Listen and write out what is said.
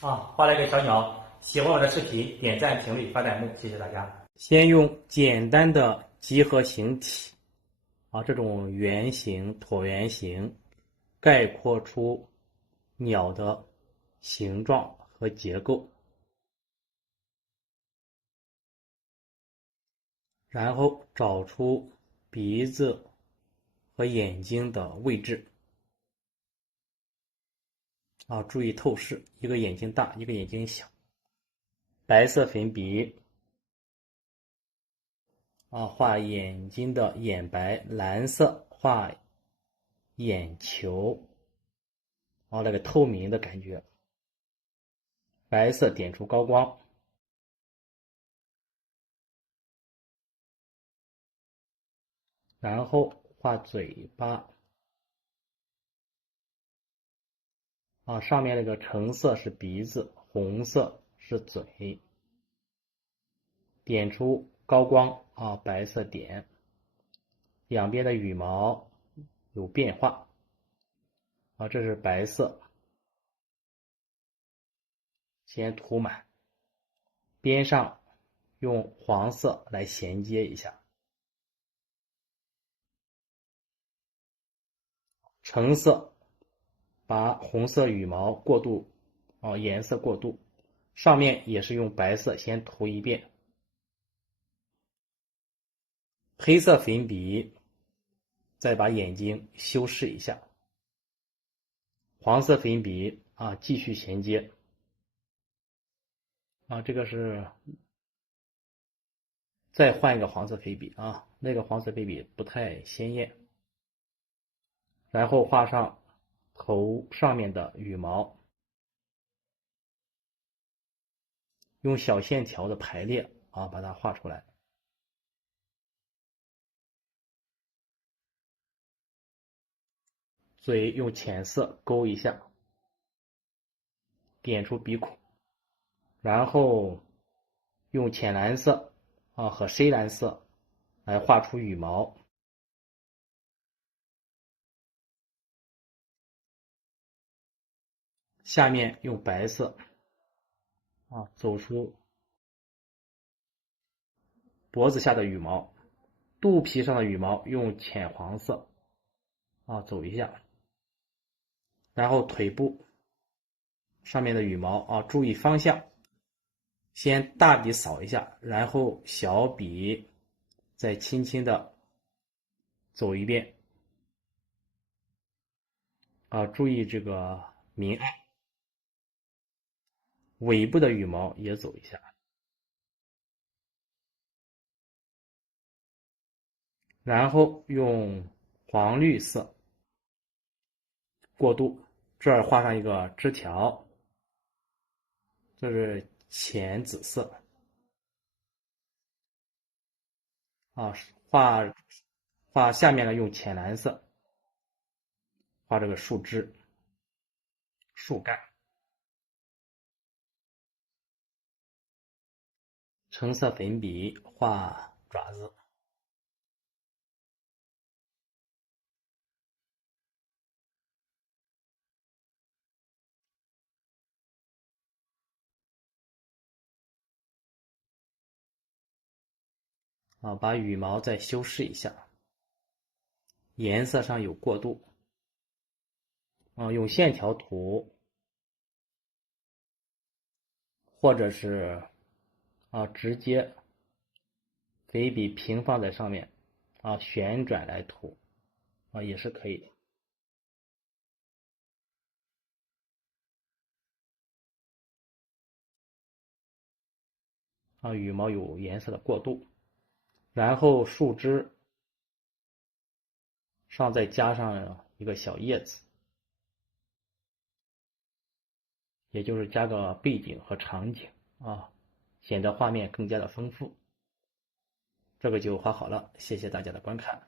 画了一个小鸟。喜欢我的视频，点赞、评论、发弹幕，谢谢大家。先用简单的几何形体这种圆形、椭圆形，概括出鸟的形状和结构，然后找出鼻子和眼睛的位置。注意透视，一个眼睛大，一个眼睛小。白色粉笔画眼睛的眼白，蓝色画眼球那个透明的感觉。白色点出高光，然后画嘴巴上面那个橙色是鼻子，红色是嘴，点出高光白色点，两边的羽毛有变化这是白色，先涂满，边上用黄色来衔接一下，橙色把红色羽毛过渡颜色过渡，上面也是用白色先涂一遍，黑色粉笔再把眼睛修饰一下，黄色粉笔继续衔接这个是再换一个黄色粉笔那个黄色粉笔不太鲜艳，然后画上头上面的羽毛，用小线条的排列把它画出来。嘴用浅色勾一下，点出鼻孔，然后用浅蓝色和深蓝色来画出羽毛。下面用白色走出脖子下的羽毛，肚皮上的羽毛用浅黄色走一下，然后腿部上面的羽毛注意方向，先大笔扫一下，然后小笔再轻轻的走一遍注意这个明暗，尾部的羽毛也走一下，然后用黄绿色过渡，这儿画上一个枝条，这是浅紫色画下面呢用浅蓝色画这个树枝、树干，橙色粉笔画爪子，把羽毛再修饰一下，颜色上有过渡用线条图，或者是直接粉笔平放在上面旋转来涂也是可以的羽毛有颜色的过渡，然后树枝上再加上一个小叶子，也就是加个背景和场景显得画面更加的丰富。这个就画好了，谢谢大家的观看。